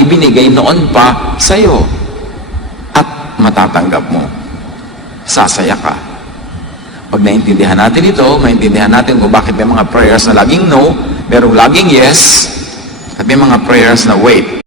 ibinigay noon pa sa'yo. At matatanggap mo. Sasaya ka. Pag naintindihan natin ito, maintindihan natin kung bakit may mga prayers na laging no, merong laging yes, at may mga prayers na wait.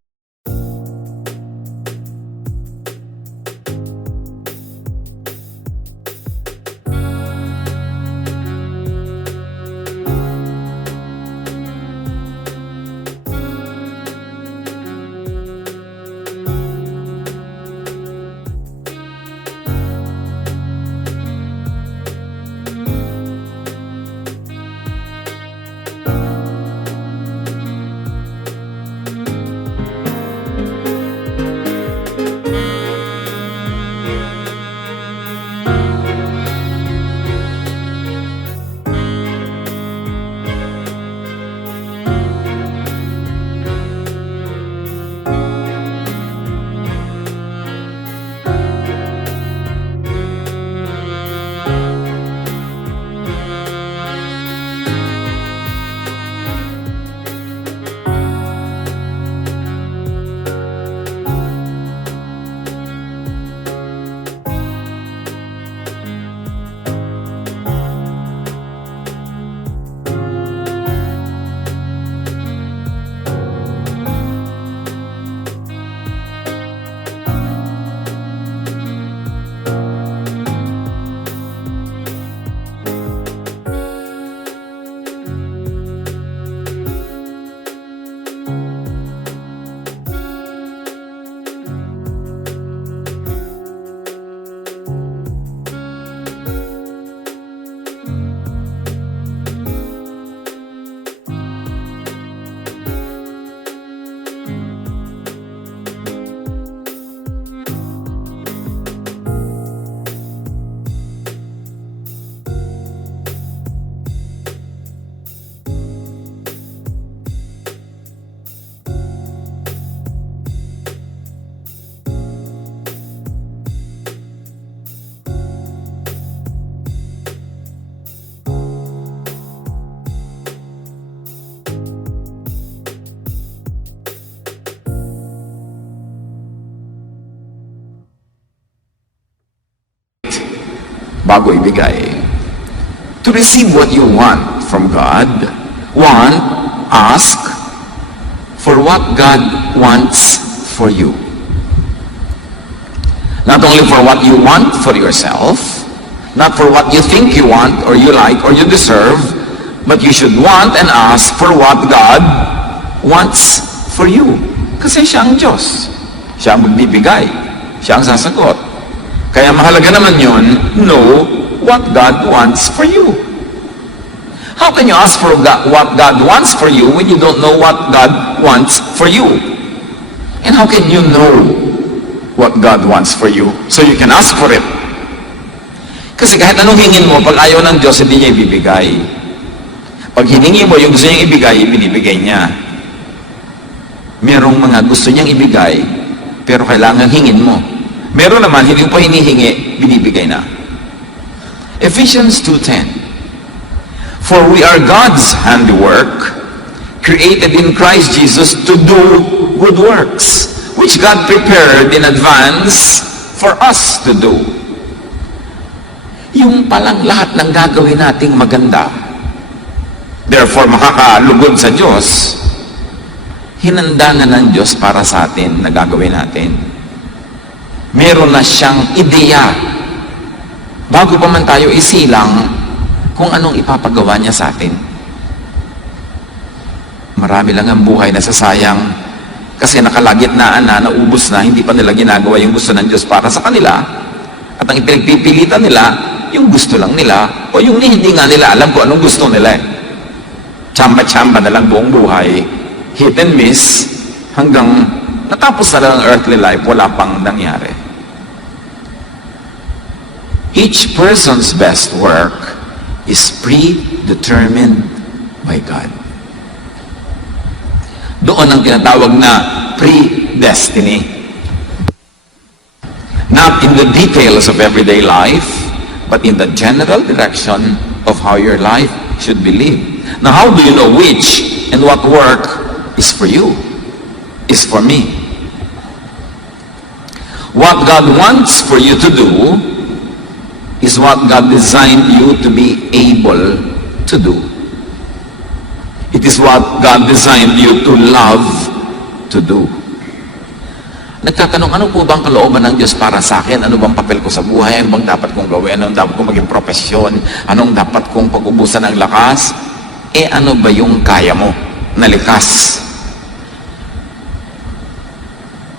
Bago ibigay. To receive what you want from God, ask for what God wants for you. Not only for what you want for yourself, not for what you think you want or you like or you deserve, but you should want and ask for what God wants for you. Kasi siya ang Diyos. Siya ang magbibigay. Siya ang sasagot. Kaya mahalaga naman yun, know what God wants for you. How can you ask for what God wants for you when you don't know what God wants for you? And how can you know what God wants for you so you can ask for it? Kasi kahit anong hingin mo, pag ayaw ng Diyos, hindi niya ibibigay. Pag hiningi mo yung gusto niyang ibigay, ibinibigay niya. Merong mga gusto niyang ibigay, pero kailangan hingin mo. Meron naman, hindi mo pa hinihingi, binibigay na. Ephesians 2:10. For we are God's handiwork, created in Christ Jesus to do good works, which God prepared in advance for us to do. Yung palang lahat ng gagawin nating maganda, therefore makakalugod sa Diyos, hinanda na ng Diyos para sa atin na gagawin natin. Meron na siyang ideya bago pa man tayo isilang kung anong ipapagawa niya sa atin. Marami lang ang buhay na sasayang kasi nakalagitnaan na, naubos na, hindi pa nila ginagawa yung gusto ng Diyos para sa kanila, at ang ipinagpipilitan nila yung gusto lang nila o yung hindi nga nila alam kung anong gusto nila. Tsamba-tsamba na lang buong buhay, hit and miss, hanggang natapos na lang ang earthly life, wala pang nangyari. Each person's best work is predetermined by God. Doon ang tinatawag na predestiny. Not in the details of everyday life, but in the general direction of how your life should be lived. Now, how do you know which and what work is for you, is for me? What God wants for you to do is what God designed you to be able to do. It is what God designed you to love to do. Nagtatanong, ano po bang kalooban ng Diyos para sa akin? Ano bang papel ko sa buhay? Ano bang dapat kong gawin? Anong dapat kong maging profesyon? Anong dapat kong pag-ubusan ng lakas? Ano ba yung kaya mo na likas?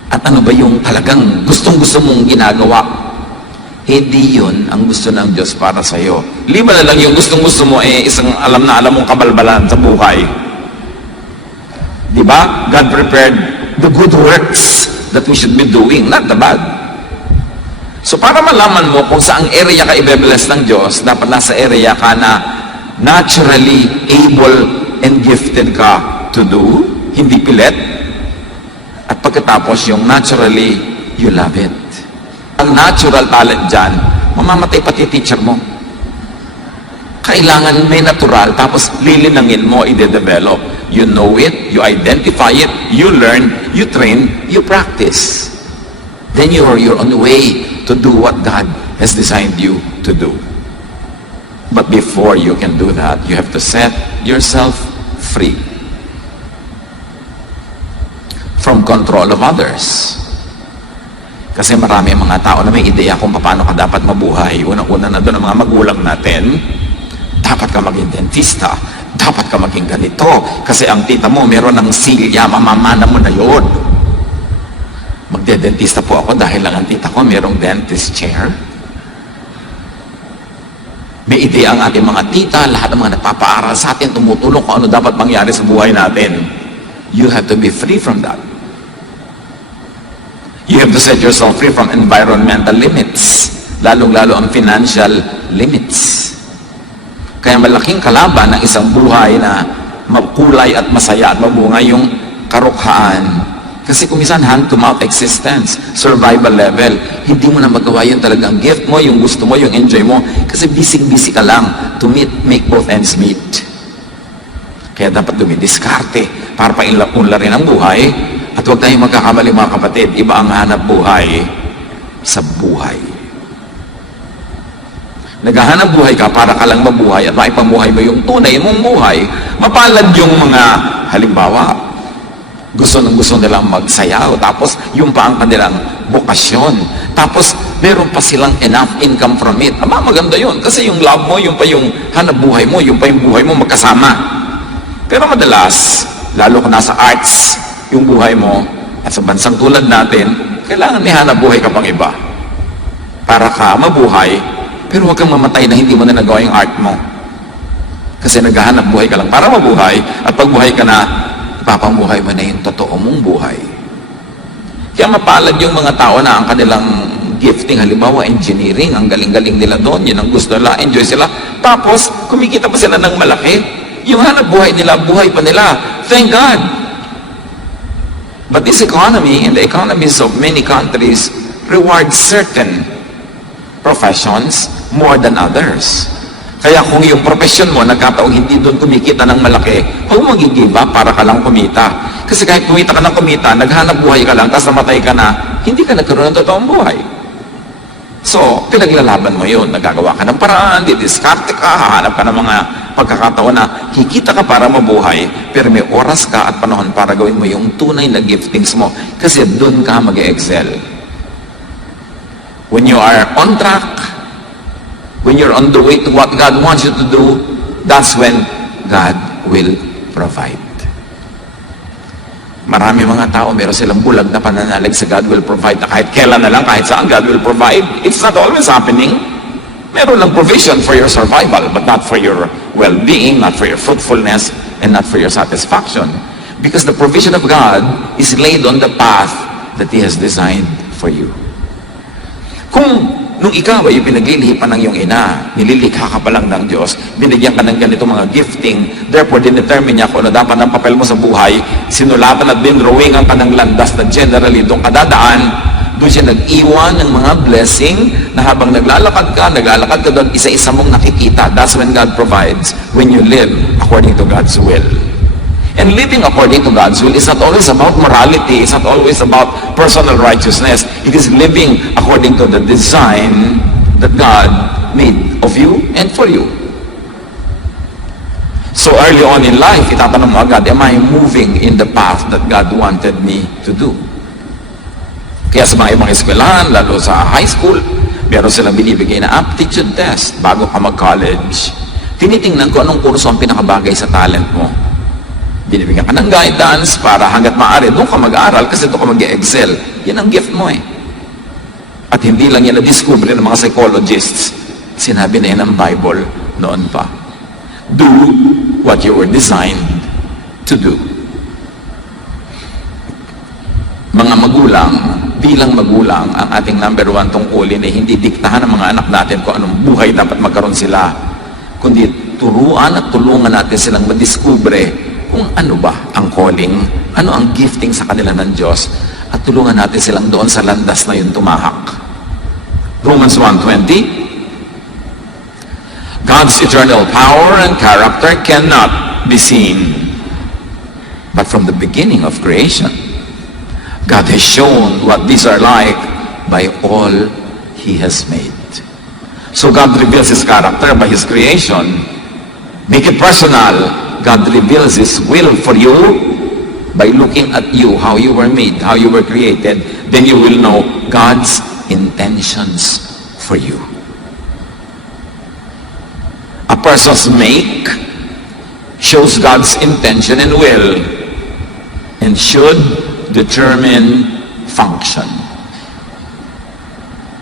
At ano ba yung talagang gustong-gusto mong ginagawa? Hindi yun ang gusto ng Diyos para sa iyo. Liba na lang yung gustong-gusto mo isang alam na alam mong kabalbalan sa buhay. Diba? God prepared the good works that we should be doing, not the bad. So para malaman mo kung saang area ka i-bless ng Diyos, dapat nasa area ka na naturally able and gifted ka to do, hindi pilit. At pagkatapos yung naturally, you love it. Ang natural talent dyan, mamamatay pati teacher mo. Kailangan may natural, tapos lilinangin mo, i-develop. You know it, you identify it, you learn, you train, you practice. Then you're on the way to do what God has designed you to do. But before you can do that, you have to set yourself free from control of others. Kasi marami mga tao na may ideya kung paano ka dapat mabuhay. Unang-una na doon ang mga magulang natin, dapat ka maging dentista, dapat ka maging ganito, kasi ang tita mo meron ng silya, mamamana mo na yun. Magde-dentista po ako dahil lang ang tita ko merong dentist chair. May ideya ang ating mga tita, lahat ng mga nagpapaaral sa atin, tumutulong kung ano dapat mangyari sa buhay natin. You have to be free from that. You have to set yourself free from environmental limits, lalong-lalo ang financial limits. Kaya malaking kalaban ng isang buhay na makulay at masaya at mabunga yung karukhaan. Kasi kung minsan hand-to-mouth existence, survival level, hindi mo na magawa yun talagang gift mo, yung gusto mo, yung enjoy mo. Kasi busy-busy ka lang to make both ends meet. Kaya dapat dumidiskarte para painunlarin ang buhay. At huwag tayong magkakamali mga kapatid, iba ang hanap buhay sa buhay. Naghahanap buhay ka para ka lang mabuhay at maipamuhay mo yung tunay mong buhay. Mapalad yung mga, halimbawa, gusto nilang magsayaw, tapos yung pa ang kanilang bokasyon. Tapos, meron pa silang enough income from it. Maganda yun. Kasi yung love mo, yung pa yung hanap buhay mo, yung pa yung buhay mo magkasama. Pero madalas, lalo kung nasa arts, yung buhay mo, at sa bansang tulad natin, kailangan may hanap buhay ka pang iba. Para ka mabuhay, pero huwag kang mamatay na hindi mo na nagawa yung art mo. Kasi naghahanap buhay ka lang para mabuhay, at pag buhay ka na, ipapambuhay mo na yung totoo mong buhay. Kaya mapalad yung mga tao na ang kanilang gifting, halimbawa engineering, ang galing-galing nila doon, yun ang gusto nila, enjoy sila. Tapos, kumikita pa sila ng malaki. Yung hanap buhay nila, buhay pa nila. Thank God. But this economy, and the economies of many countries, reward certain professions more than others. Kaya kung yung profession mo, nagkataong hindi doon kumikita ng malaki, huwag mo mag-give up para ka lang kumita. Kasi kahit kumita ka ng kumita, naghanap buhay ka lang, tapos namatay ka na, hindi ka nagkaroon ng totoong buhay. So, pinaglalaban mo yun. Nagagawa ka ng paraan, didiskarte ka, hahanap ka ng mga pagkakataon na kikita ka para mabuhay, pero may oras ka at panahon para gawin mo yung tunay na giftings mo. Kasi doon ka mag-excel. When you are on track, when you're on the way to what God wants you to do, that's when God will provide. Marami mga tao, meron silang bulag na pananalig sa God will provide na kahit kailan na lang, kahit saan God will provide. It's not always happening. Meron lang provision for your survival, but not for your well-being, not for your fruitfulness, and not for your satisfaction. Because the provision of God is laid on the path that He has designed for you. Kung nung ikaw ay pinaglilihipan ng iyong ina, nililikha ka pa lang ng Diyos, binigyan ka ng ganito mga gifting, therefore, dinetermine niya kung ano dapat ang papel mo sa buhay, sinulatan at dinrawingan ka ng landas na generally doon kadadaan, doon siya nag-iwan ng mga blessing na habang naglalakad ka doon, isa-isa mong nakikita. That's when God provides, when you live according to God's will. And living according to God's will is not always about morality. It's not always about personal righteousness. It is living according to the design that God made of you and for you. So early on in life, itatanong mo agad, am I moving in the path that God wanted me to do? Kaya sa mga ibang eskwelahan, lalo sa high school, meron silang binibigay na aptitude test bago ka mag-college. Tinitingnan ko anong kurso ang pinakabagay sa talent mo. Binibigyan ka ng guidance para hanggat maaari, doon ka mag-aaral kasi doon ka mag-excel. Yan ang gift mo eh. At hindi lang yan na-discover ng mga psychologists. Sinabi na yan ng Bible noon pa. Do what you were designed to do. Mga magulang, bilang magulang, ang ating number one tungkulin ay hindi diktahan ng mga anak natin kung anong buhay dapat magkaroon sila, kundi turuan at tulungan natin silang madiskubre kung ano ba ang calling, ano ang gifting sa kanila ng Diyos, at tulungan natin silang doon sa landas na yun tumahak. Romans 1:20, God's eternal power and character cannot be seen, but from the beginning of creation, God has shown what these are like by all He has made. So God reveals His character by His creation. Make it personal. God reveals His will for you by looking at you, how you were made, how you were created. Then you will know God's intentions for you. A person's make shows God's intention and will and should determine function.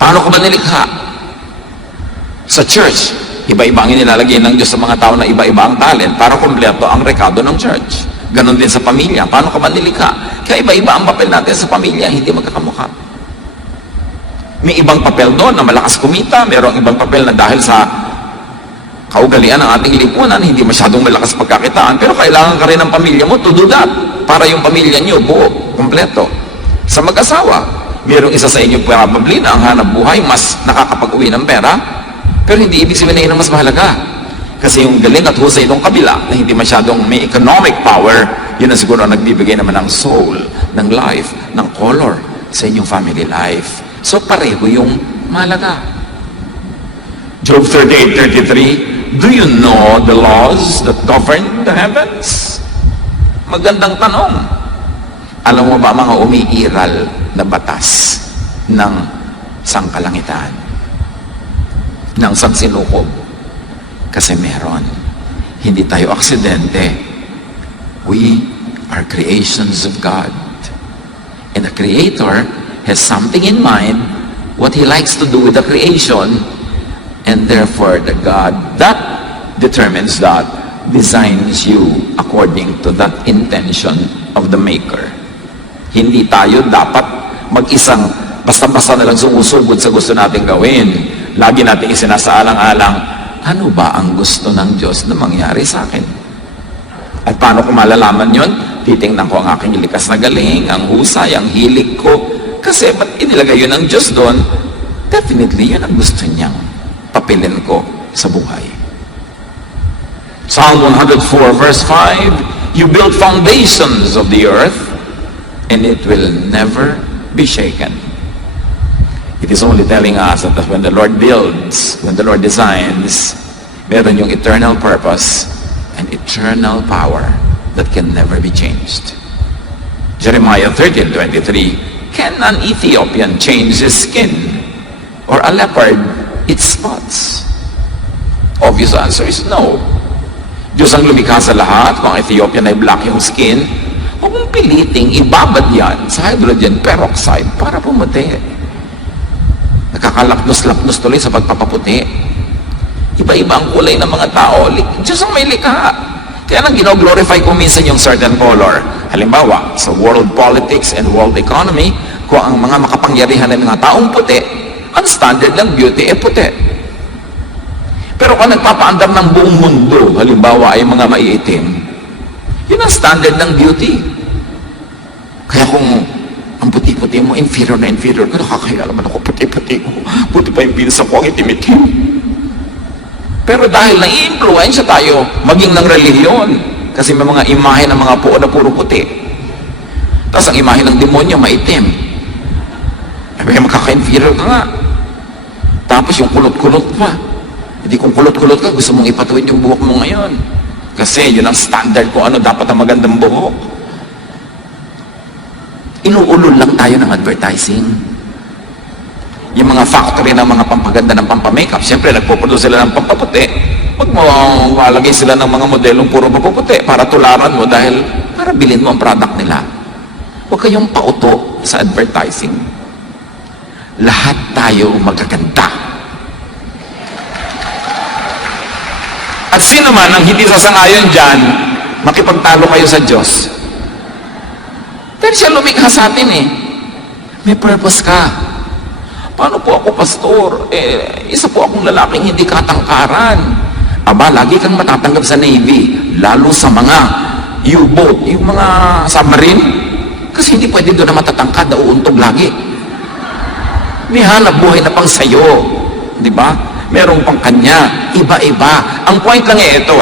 Paano ka ba nilikha? Sa church, iba-iba ang inilalagay ng Diyos sa mga tao na iba-iba ang talent para kumpleto ang rekado ng church. Ganon din sa pamilya. Paano ka ba nilikha? Kaya iba-iba ang papel natin sa pamilya, hindi magkakamukha. May ibang papel doon na malakas kumita, mayroong ibang papel na dahil sa kaugalian ng ating lipunan, hindi masyadong malakas pagkakitaan, pero kailangan ka rin ng pamilya mo to do that, para yung pamilya nyo buo, kumpleto. Sa mag-asawa, mayroong isa sa inyo probably na ang hanap buhay mas nakakapag-uwi ng pera, pero hindi ibig sabihin na yun ang mas mahalaga. Kasi yung galing at husay ng kabila na hindi masyadong may economic power, yun ang siguro ang nagbibigay naman ng soul, ng life, ng color sa inyong family life. So pareho yung mahalaga. Job 38:33, do you know the laws that govern the heavens? Magandang tanong. Alam mo ba mga umiiral na batas ng sangkalangitan? Ng sansinukob? Kasi meron. Hindi tayo aksidente. We are creations of God. And the Creator has something in mind, what He likes to do with the creation, and therefore the God that determines that designs you according to that intention of the Maker. Hindi tayo dapat mag-isang basta-basta na lang sumusugod sa gusto natin gawin. Lagi natin isinasaalang-alang, ano ba ang gusto ng Diyos na mangyari sa akin? At paano ko malalaman yon? Titingnan ko ang aking likas na galing, ang husay, ang hilig ko. Kasi ba't inilagay yun ng Diyos doon? Definitely, yun ang gusto niyang papilin ko sa buhay. Psalm 104 verse 5, you build foundations of the earth, and it will never be shaken. It is only telling us that when the Lord builds, when the Lord designs, meron yung eternal purpose and eternal power that can never be changed. Jeremiah 13:23, can an Ethiopian change his skin, or a leopard its spots? Obvious answer is no. Diyos ang lumikha sa lahat. Kung ang Ethiopian ay black yung skin, huwag mong piliting ibabad yan sa hydrogen peroxide para pumuti. Nakakalapnos-lapnos tuloy sa pagpapaputi. Iba-iba ang kulay ng mga tao. Diyos ang may likha. Kaya nang gino-glorify ko minsan yung certain color. Halimbawa, sa world politics and world economy, kung ang mga makapangyarihan ng mga taong puti, ang standard ng beauty ay puti. Pero kung nagpapaandar ng buong mundo, halimbawa ay mga maiitim, yun ang standard ng beauty. Kaya kung ang puti-puti mo, inferior na inferior, kung nakakaya naman ako, puti-puti ko, puti pa yung pinsa ko, ang itim-itim. Pero dahil nai-influensya tayo, maging ng relihiyon, Kasi may mga imahe ng mga puo na puro puti. Tapos ang imahe ng demonyo maitim. Ay, makaka-inferior ka nga. Tapos yung kulot-kulot pa. Hindi kung kulot-kulot ka, gusto mong ipatuwid yung buhok mo ngayon. Kasi yun ang standard kung ano dapat ang magandang buhok. Inuulol lang tayo ng advertising. Yung mga factory ng mga pampaganda ng pampamakeup, siyempre nagpuproduce sila ng pampaputi. Huwag mo malagay sila ng mga modelong puro pampaputi para tularan mo dahil para bilhin mo ang product nila. Huwag kayong pauto sa advertising. Lahat tayo magaganda. At sino man ang hindi sasangayon dyan, makipagtalo kayo sa Diyos. Dahil siya lumikha sa atin eh. May purpose ka. Paano po ako, pastor? Isa po akong lalaking hindi katangkaran. Aba, lagi kang matatanggap sa Navy, lalo sa mga U-boat, yung mga submarine. Kasi hindi pwede doon na matatangkad na uuntog lagi. May hanap buhay na pang sayo. Di ba? Merong pang kanya. Iba-iba. Ang point lang ito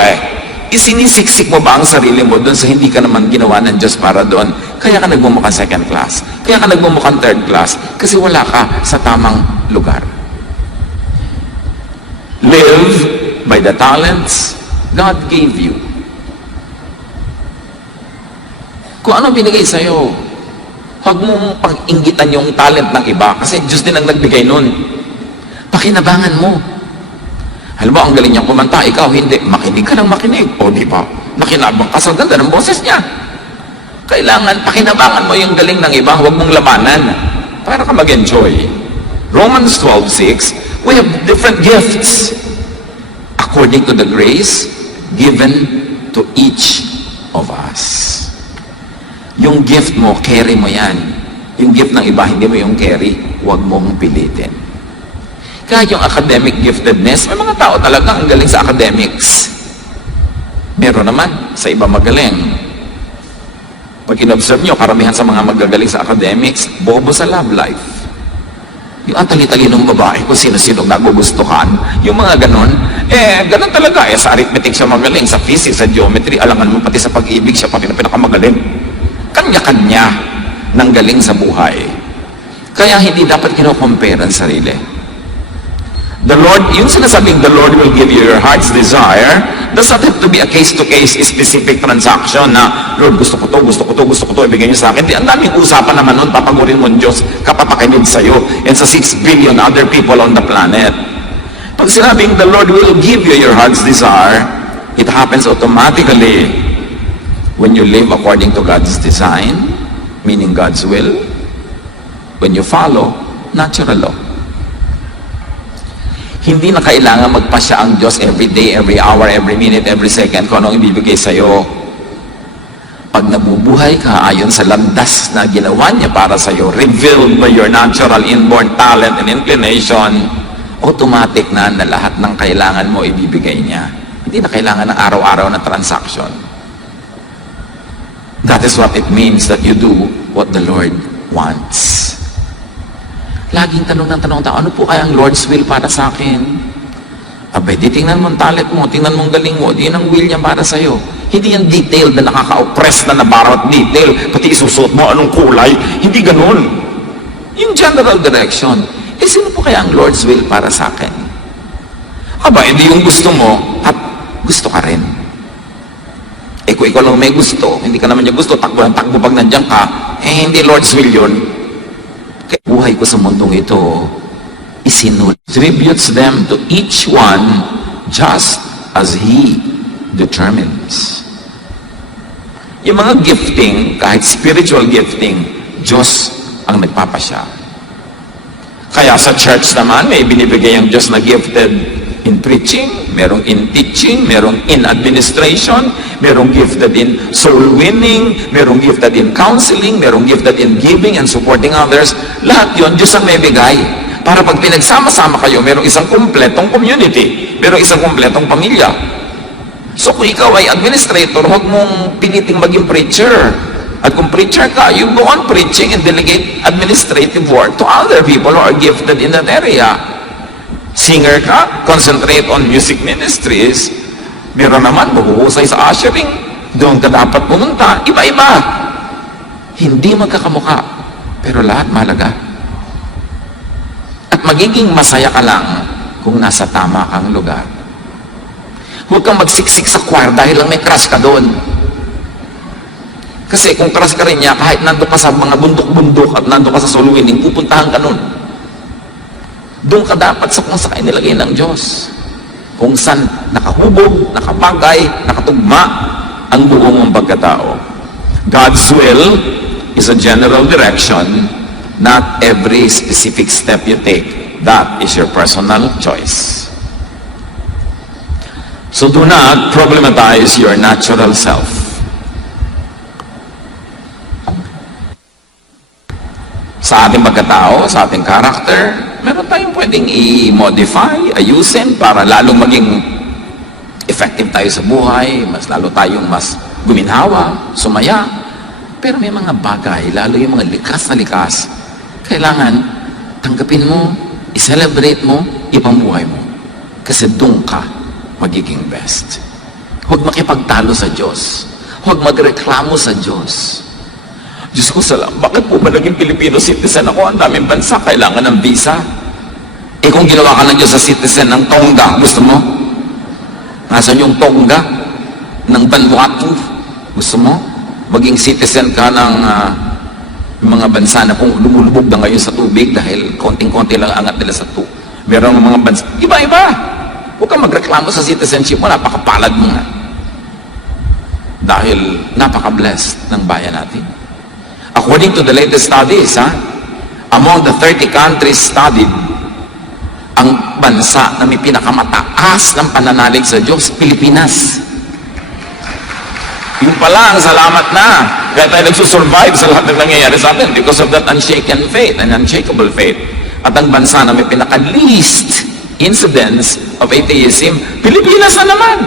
isinisiksik mo ba ang sarili mo doon sa hindi ka naman ginawa ng Diyos para doon? Kaya ka nagmumukhang second class. Kaya ka nagmumukhang third class. Kasi wala ka sa tamang lugar. Live by the talents God gave you. Kung ano binigay sa'yo, huwag mong pang-inggitan yung talent ng iba kasi Diyos din ang nagbigay nun. Pakinabangan mo. Alam mo, ang galing niyang kumanta, ikaw hindi. Makinig ka ng makinig. O, di ba? Nakinabang ka sa ganda ng boses niya. Kailangan, pakinabangan mo yung galing ng iba, huwag mong labanan. Para ka mag-enjoy. Romans 12:6, we have different gifts according to the grace given to each of us. Yung gift mo, carry mo yan. Yung gift ng iba, hindi mo yung carry, huwag mong pilitin. Kaya yung academic giftedness, may mga tao talaga ang galing sa academics. Meron naman, sa iba magaling. Pag in-observe nyo, karamihan sa mga magagaling sa academics, bobo sa love life. Yung tali-talinong babae, kung sino-sino nagugustuhan, yung mga ganon, ganon talaga. Sa arithmetic siya magaling, sa physics, sa geometry, alangan mo pati sa pag-ibig siya pati na pinakamagaling. Kanya-kanya ng galing sa buhay. Kaya hindi dapat kino-compare ang sarili. The Lord, yung sinasabing the Lord will give you your heart's desire, does not have to be a case-to-case specific transaction na, Lord, gusto ko to, ibigay niyo sa akin. Ang daming usapan naman nun, papagurin mo ang Diyos, kapapakinig sa'yo, and sa 6 billion other people on the planet. Pag sinabing the Lord will give you your heart's desire, it happens automatically when you live according to God's design, meaning God's will, when you follow natural law. Hindi na kailangan magpasya ang Diyos every day, every hour, every minute, every second kung anong ibibigay sa'yo. Pag nabubuhay ka ayon sa landas na ginawa niya para sa'yo, revealed by your natural inborn talent and inclination, automatic na lahat ng kailangan mo ibibigay niya. Hindi na kailangan ng araw-araw na transaction. That is what it means that you do what the Lord wants. Laging tanong ng tanong tao, ano po kaya ang Lord's will para sa akin? Abay, di tingnan mo ang talent mo, tingnan mo ang galing mo, di ang will niya para sa'yo. Hindi yan detailed na nakaka-oppress na nabarawat detail, pati isusuot mo anong kulay, hindi ganun. Yung general direction, sino po kaya ang Lord's will para sa akin? Aba, hindi yung gusto mo, at gusto ka rin. Kung ikaw lang may gusto, hindi ka naman niya gusto, takbo ng takbo pag nandiyan ka, hindi Lord's will yun. Kaya buhay ko sa mundong ito, distributes them to each one just as He determines. Yung mga gifting, kahit spiritual gifting, Diyos ang nagpapasya. Kaya sa church naman, may binibigay ang Diyos na gifted in preaching, merong in teaching, merong in administration, merong gifted in soul winning, merong gifted in counseling, merong gifted in giving and supporting others. Lahat yun, Diyos ang may bigay. Para pag pinagsama-sama kayo, merong isang kumpletong community, merong isang kumpletong pamilya. So kung ikaw ay administrator, huwag mong piniting maging preacher. At kung preacher ka, you go on preaching and delegate administrative work to other people who are gifted in that area. Singer ka, concentrate on music ministries. Meron naman, mabuhusay sa ushering. Doon ka dapat pumunta. Iba-iba. Hindi magkakamukha. Pero lahat mahalaga. At magiging masaya ka lang kung nasa tama kang lugar. Huwag kang magsiksik sa choir dahil lang may crush ka doon. Kasi kung crush ka rin niya, kahit nandun ka sa mga bundok-bundok at nandun ka sa suluwining, pupuntahan ka nun. Doon ka dapat sa kung saan nilagay ng Diyos. Kung saan nakahubog, nakabagay, nakatugma ang buong mong pagkatao. God's will is a general direction, not every specific step you take. That is your personal choice. So do not problematize your natural self. Sa ating pagkatao, sa ating character, meron tayong pwedeng i-modify, ayusin para lalong maging effective tayo sa buhay, mas lalo tayong mas guminhawa, sumaya. Pero may mga bagay, lalo yung mga likas na likas, kailangan tanggapin mo, i-celebrate mo, ipamuhay mo. Kasi doon ka magiging best. Huwag makipagtalo sa Diyos. Huwag magreklamo sa Diyos. Diyos ko salam, bakit po ba naging Filipino citizen ako? Ang daming bansa, kailangan ng visa. Eh kung ginawa ka ng Diyos sa citizen ng Tonga, gusto mo? Nasaan yung Tonga? Ng Vanuatu? Gusto mo? Maging citizen ka ng mga bansa na kung lumulubog na ngayon sa tubig dahil konting-konti lang angat nila sa tubig. Meron ng mga bansa. Iba-iba. Huwag kang magreklamo sa citizenship mo, napakapalad mo nga. Dahil napaka-blessed ng bayan natin. According to the latest studies, among the 30 countries studied, ang bansa na may pinakamataas ng pananalig sa Diyos, Pilipinas. Yung pala, ang salamat na. Kaya tayo nagsusurvive sa lahat ng nangyayari sa atin because of that unshaken faith and unshakable faith. At ang bansa na may pinaka-least incidence of atheism, Pilipinas na naman.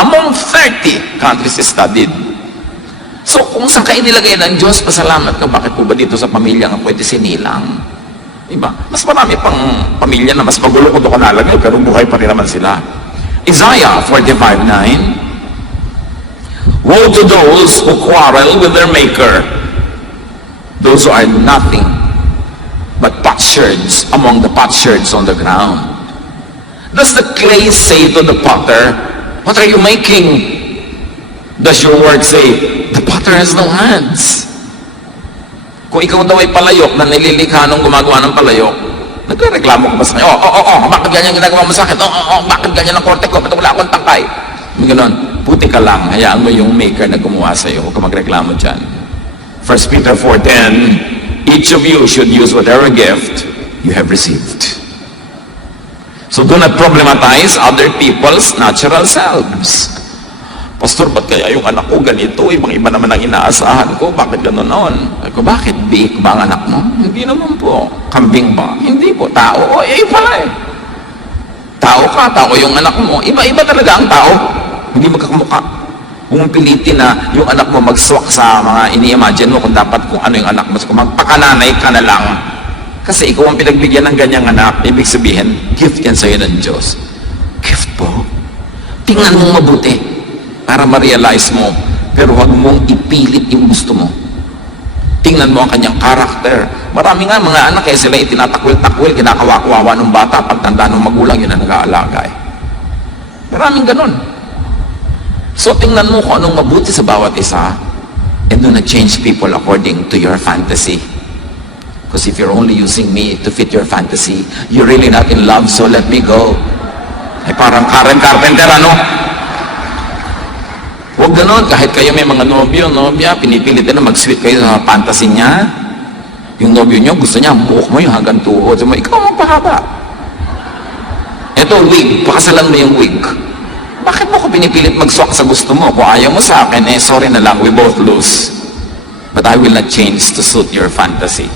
Among 30 countries studied. So kung saan kayo nilagay ng Diyos, pasalamat ka. Bakit po ba dito sa pamilya nga pwede sinilang? Diba? Mas marami pang pamilya na mas magulo ko doon ka nalagay, pero buhay pa rin naman sila. Isaiah 45:9. Woe to those who quarrel with their maker, those who are nothing but potsherds among the potsherds on the ground. Does the clay say to the potter, what are you making? Does your work say, the potter has no hands? Kung ikaw daw ay palayok na nililikha nung gumagawa ng palayok, nagreklamo ka ba sa kanya? Bakit ganyan ginagawa mo sa akin? Bakit ganyan ang korte ko? Ba't wala akong tangkay? Ganon, puti ka lang, hayaan mo yung maker na gumawa sa'yo. Huwag ka magreklamo dyan. 1 Peter 4:10, each of you should use whatever gift you have received. So do not problematize other people's natural selves. Pastor, ba't kaya yung anak ko ganito? Ibang-iba naman ang inaasahan ko. Bakit gano'n noon? Ako, bakit big ba ang anak mo? Hindi naman po. Kambing ba? Hindi po. Tao? Pala eh. Tao ka, tao yung anak mo. Iba-iba talaga ang tao. Hindi magkakamukha. Kung pilitin na yung anak mo magswak sa mga ini-imagine mo kung dapat kung ano yung anak mo. Kung magpakananay ka na lang. Kasi ikaw ang pinagbigyan ng ganyang anak. Ibig sabihin, gift yan sa'yo ng Diyos. Gift po. Tingnan mong mabuti para ma-realize mo, pero huwag mong ipilit yung gusto mo. Tingnan mo ang kanyang karakter. Marami nga mga anak, kaya sila itinatakwil-takwil, kinakawakuwawa ng bata, pagtanda ng magulang, yun ang nag-aalaga. Maraming ganun. So tingnan mo kung anong mabuti sa bawat isa, and do not change people according to your fantasy. Because if you're only using me to fit your fantasy, you're really not in love, so let me go. Ay parang Karen Carpenter, ano? Huwag ganon, kahit kayo may mga nobya, pinipilit na mag-sweet kayo sa fantasy niya. Yung nobyo niyo, gusto niya, buhok mo yung hanggang tuhod. So, ikaw magpahaba. Ito, wig. Pakasalan mo yung wig. Bakit mo ko pinipilit mag-swak sa gusto mo? Kung ayaw mo sa akin, sorry na lang, we both lose. But I will not change to suit your fantasy.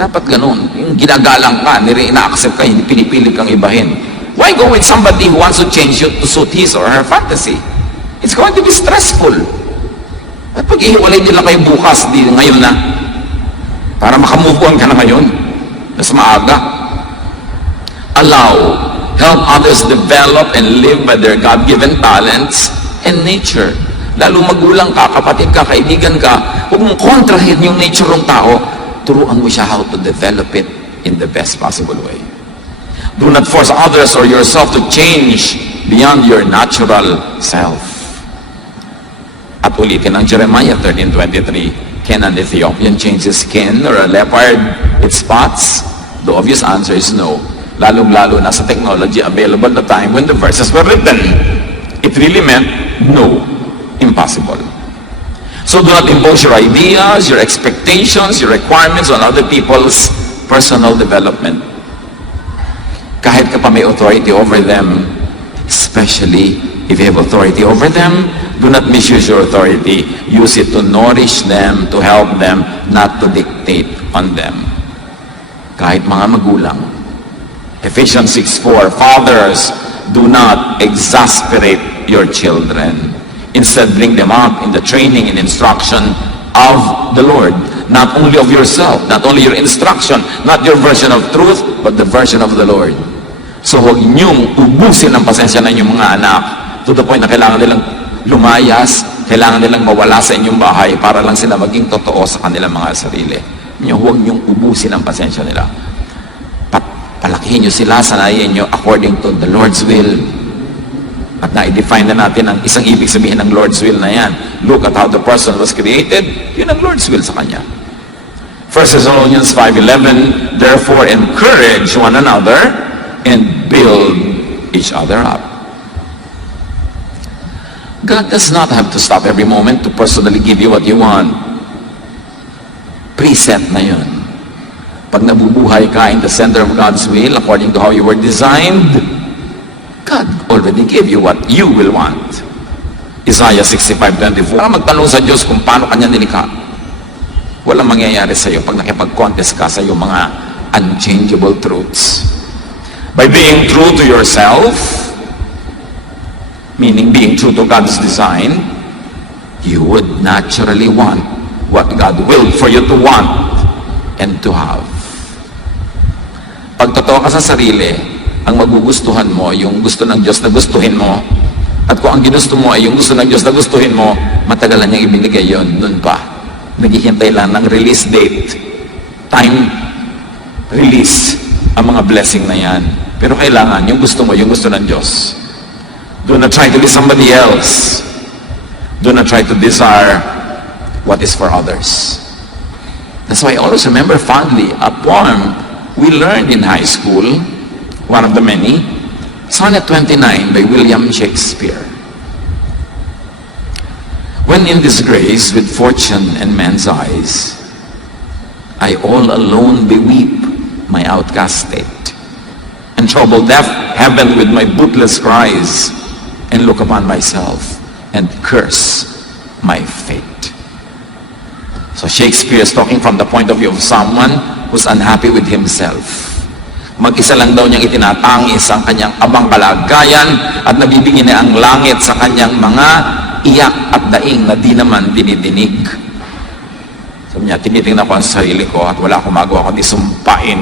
Dapat ganon. Yung ginagalang ka, ina-accept ka, hindi pinipilit kang ibahin. Why go with somebody who wants to change you to suit his or her fantasy? It's going to be stressful. At pag ihiwalay nila kayo bukas, di ngayon na, para makamove on ka na ngayon, mas maaga. Help others develop and live by their God-given talents and nature. Lalo magulang ka, kapatid ka, kaibigan ka, huwag mong kontrahin yung nature ng tao. Turuan mo siya how to develop it in the best possible way. Do not force others or yourself to change beyond your natural self. At ulitin ang Jeremiah 13:23, can an Ethiopian change his skin or a leopard its spots? The obvious answer is no. Lalong-lalo na sa technology available at the time when the verses were written. It really meant no. Impossible. So do not impose your ideas, your expectations, your requirements on other people's personal development. Kahit ka pa may authority over them, especially if you have authority over them, do not misuse your authority. Use it to nourish them, to help them, not to dictate on them. Kahit mga magulang. Ephesians 6:4, fathers, do not exasperate your children. Instead, bring them up in the training and instruction of the Lord. Not only of yourself, not only your instruction, not your version of truth, but the version of the Lord. So huwag niyong ubusin ang pasensya ng inyong mga anak to the point na kailangan nilang lumayas, kailangan nilang mawala sa inyong bahay para lang sila maging totoo sa kanilang mga sarili. Huwag niyong ubusin ang pasensya nila. Palakihin niyo sila, sanayin niyo according to the Lord's will. At na-define na natin ang isang ibig sabihin ng Lord's will na yan. Look at how the person was created. Yun ang Lord's will sa kanya. 1 Thessalonians 5:11, therefore encourage one another and build each other up. God does not have to stop every moment to personally give you what you want. Preset na yun. Pag nabubuhay ka in the center of God's will, according to how you were designed, God already gave you what you will want. Isaiah 65:24. Para magtanong sa Diyos kung paano kanya nilikha. Walang mangyayari sa iyo pag nakipag-contest ka sa iyong mga unchangeable truths. By being true to yourself, meaning being true to God's design, you would naturally want what God willed for you to want and to have. Pag totoo ka sa sarili, ang magugustuhan mo, yung gusto ng Diyos na gustuhin mo, at kung ang ginusto mo ay yung gusto ng Diyos na gustuhin mo, matagalan niyang ibinigay yon nun pa. Naghihintay lang ng release date. Time release ang mga blessing na yan. Pero kailangan, yung gusto mo, yung gusto ng Diyos. Do not try to be somebody else. Do not try to desire what is for others. That's why I always remember fondly a poem we learned in high school, one of the many, Sonnet 29 by William Shakespeare. When in disgrace with fortune and man's eyes, I all alone beweep my outcast state, and trouble deaf heaven with my bootless cries, and look upon myself and curse my fate. So Shakespeare is talking from the point of view of someone who's unhappy with himself. Mag-isa lang daw niyang itinatangis ang kanyang abang kalagayan at nabibigyan niya ang langit sa kanyang mga iyak at daing na di naman dinidinig. Sabi niya, tinitingnan ko ang sarili ko at wala akong magawa kundi sumpain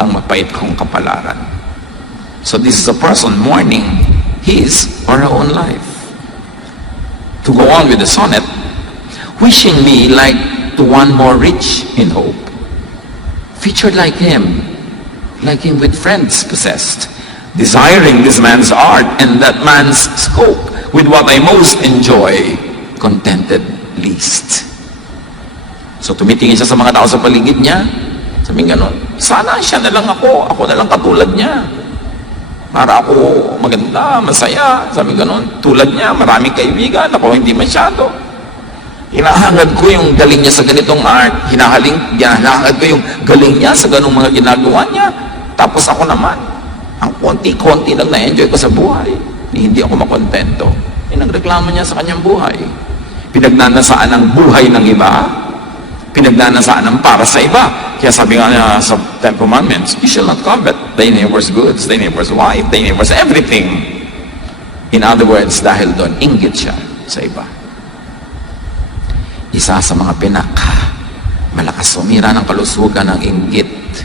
ang mapait kong kapalaran. So this is a person mourning his or her own life. To go on with the sonnet, wishing me like to one more rich in hope, featured like him with friends possessed, desiring this man's art and that man's scope, with what I most enjoy, contented least. So tumitingin siya sa mga tao sa paligid niya, sabi gano'n, sana siya na lang ako na lang katulad niya. Para ako maganda, masaya, sabi gano'n, tulad niya, maraming kaibigan, ako hindi masyado. Hinahangad ko yung galing niya sa ganitong art, hinahangad ko yung galing niya sa ganong mga ginagawa niya. Tapos ako naman, ang konti-konti lang na-enjoy ko sa buhay. Hindi ako makontento. Nagreklamo niya sa kanyang buhay. Pinagnanasaan ang buhay ng iba. Pinagnanasaan ang para sa iba. Kaya sabi nga niya sa Ten Commandments, you shall not covet thy neighbor's goods, thy neighbor's wife, thy neighbor's everything. In other words, dahil doon, inggit siya sa iba. Isa sa mga malakas sumira ng kalusugan ng inggit.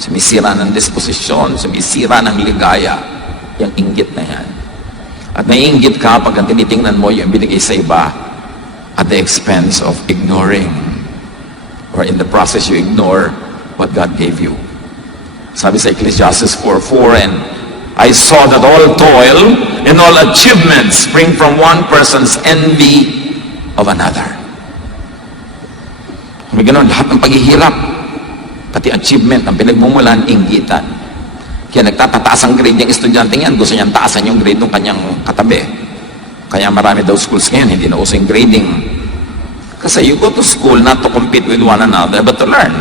Sumisira ng disposisyon, sumisira ng ligaya, yung inggit na yan. At naiinggit ka pag tinitingnan mo yung binigay sa iba at the expense of ignoring, or in the process you ignore what God gave you. Sabi sa Ecclesiastes 4:4, and I saw that all toil and all achievements spring from one person's envy of another. May ganun, lahat ng paghihirap, pati achievement, ang pinagmumulan, inggitan. Kaya nagtatataas ang grade yung estudyante yan, gusto niyang taasan yung grade ng kanyang katabi. Kaya marami daw schools ngayon, hindi na uso yung grading. Kasi you go to school not to compete with one another, but to learn.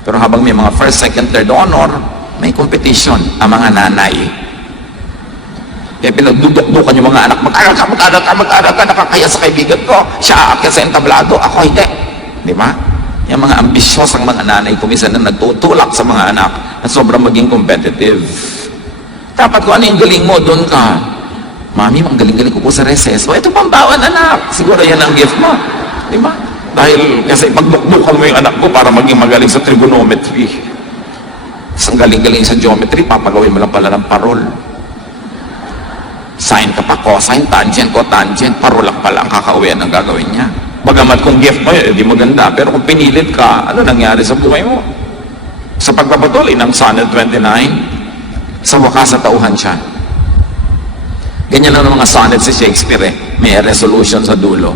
Pero habang may mga first, second, third honor, may competition ang mga nanay. Kaya pinagdudukdukan yung mga anak, mag-aral ka, nakakaya sa kaibigan ko, siya aakyat sa entablado, ako hindi. Di ba? Yung mga ambisyosang mga nanay, kumisan na nagtutulak sa mga anak na sobrang maging competitive. Dapat kung ano yung galing mo, doon ka. Mami, ang galing-galing ko po sa recess. O, ito pambawan, anak. Siguro yan ang gift mo. Di ba? Dahil kasi pagdukdukan mo yung anak ko para maging magaling sa trigonometry. Ang galing-galing sa geometry, papagawin mo lang pala ng parol. Sine ka pa, cosine, tangent, cotangent, parol lang pala ang kakauwian ng gagawin niya. Bagamat kung gift mo yun, hindi maganda. Pero kung pinilit ka, ano nangyari sa buhay mo? Sa pagpapatuloy ng Sonnet 29, sa wakas na tauhan siya. Ganyan lang ng mga sonnet si Shakespeare eh. May resolution sa dulo.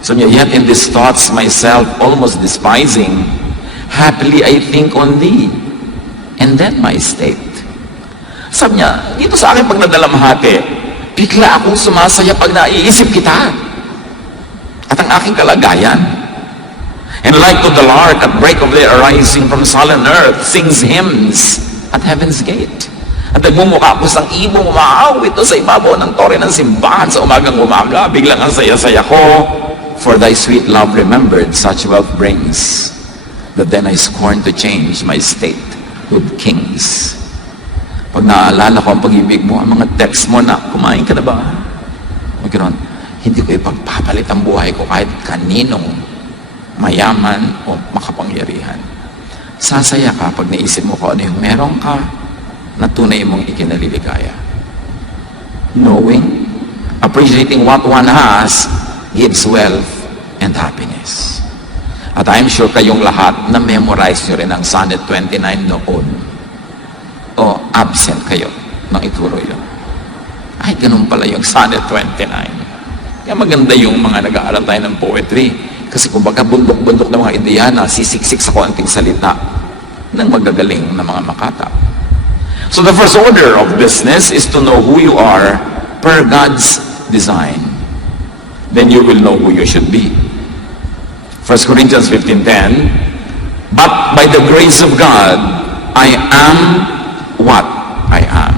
So yet in these thoughts myself almost despising, happily I think on thee, and then my state. Sabi niya, dito sa akin pag nadalamhati, bigla akong sumasaya pag naiisip kita. At ang aking kalagayan. And like to the lark at break of day arising from sullen earth, sings hymns at heaven's gate. At nagmumukha ko sang ibong umaawit o sa ibabaw ng tore ng simbahan sa umagang umaga, biglang ang saya-saya ko, for thy sweet love remembered such wealth brings, that then I scorn to change my state with kings. Pag naalala ko ang pag-ibig mo, ang mga text mo na, kumain ka na ba? Magkaroon, hindi ko ipagpapalit ang buhay ko kahit kaninong mayaman o makapangyarihan. Sasaya ka pag naisip mo kung ano yung meron ka na tunay mong ikinaliligaya. Knowing, appreciating what one has, gives wealth and happiness. At I'm sure kayong lahat na memorize nyo rin ang Sonnet 29 noon. O absent kayo nang ituro yun. Ay, ganun pala yung Sonnet 29. Kaya maganda yung mga nag-aaral tayo ng poetry. Kasi kumbaga bundok-bundok ng mga ideya na sisiksik sa konting salita ng magagaling na mga makata. So the first order of business is to know who you are per God's design. Then you will know who you should be. 1 Corinthians 15:10, but by the grace of God, I am what I am.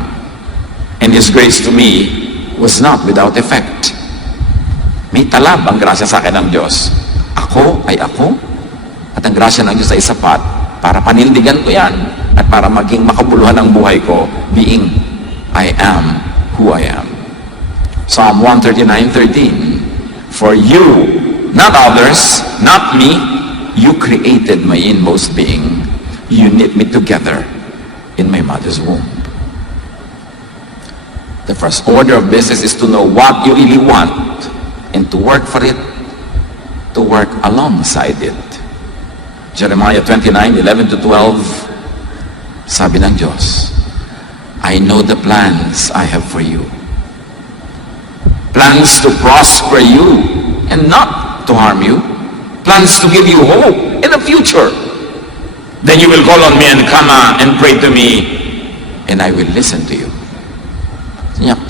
And His grace to me was not without effect. May talab ang grasya sa akin ng Diyos. Ako ay ako, at ang grasya ng Diyos ay sapat para panindigan ko yan at para maging makabuluhan ang buhay ko, being I am who I am. Psalm 139:13, for you, not others, not me, you created my inmost being. You knit me together in my mother's womb. The first order of business is to know what you really want and to work for it, to work alongside it. Jeremiah 29:11-12, sabi ng Diyos, I know the plans I have for you. Plans to prosper you and not to harm you. Plans to give you hope in the future. Then you will call on me and come and pray to me, and I will listen to you.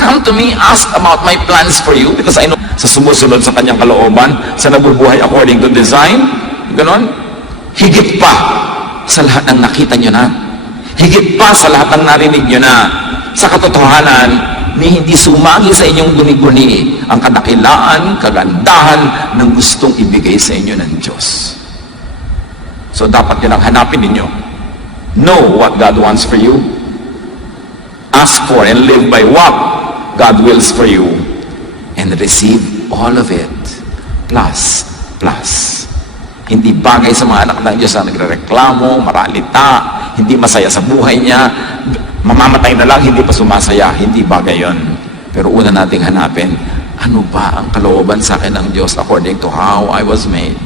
Come to me, ask about my plans for you, because I know sa sumusunod sa kanyang kalooban, sa nabubuhay according to design, ganon, higit pa sa lahat ng nakita nyo na, higit pa sa lahat ng narinig nyo na, sa katotohanan, ni hindi sumagi sa inyong guni-guni ang kadakilaan, kagandahan ng gustong ibigay sa inyo ng Diyos. So dapat yun ang hanapin ninyo. Know what God wants for you. Ask for and live by what God wills for you, and receive all of it plus. Hindi bagay sa mga anak ng Diyos na nagrereklamo, maralita, hindi masaya sa buhay niya, mamamatay na lang, hindi pa sumasaya. Hindi bagay yon. Pero una nating hanapin, ano ba ang kalooban sa akin ng Diyos according to how I was made?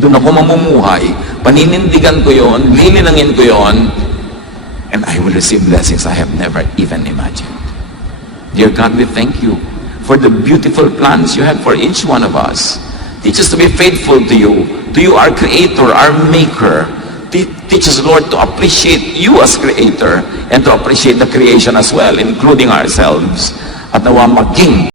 Doon ako mamumuhay, paninindigan ko yon, lilinangin ko yon, and I will receive blessings I have never even imagined. Dear God, we thank you for the beautiful plans you have for each one of us. Teach us to be faithful to you, our Creator, our Maker. Teach us, Lord, to appreciate you as Creator and to appreciate the creation as well, including ourselves. At nawa maging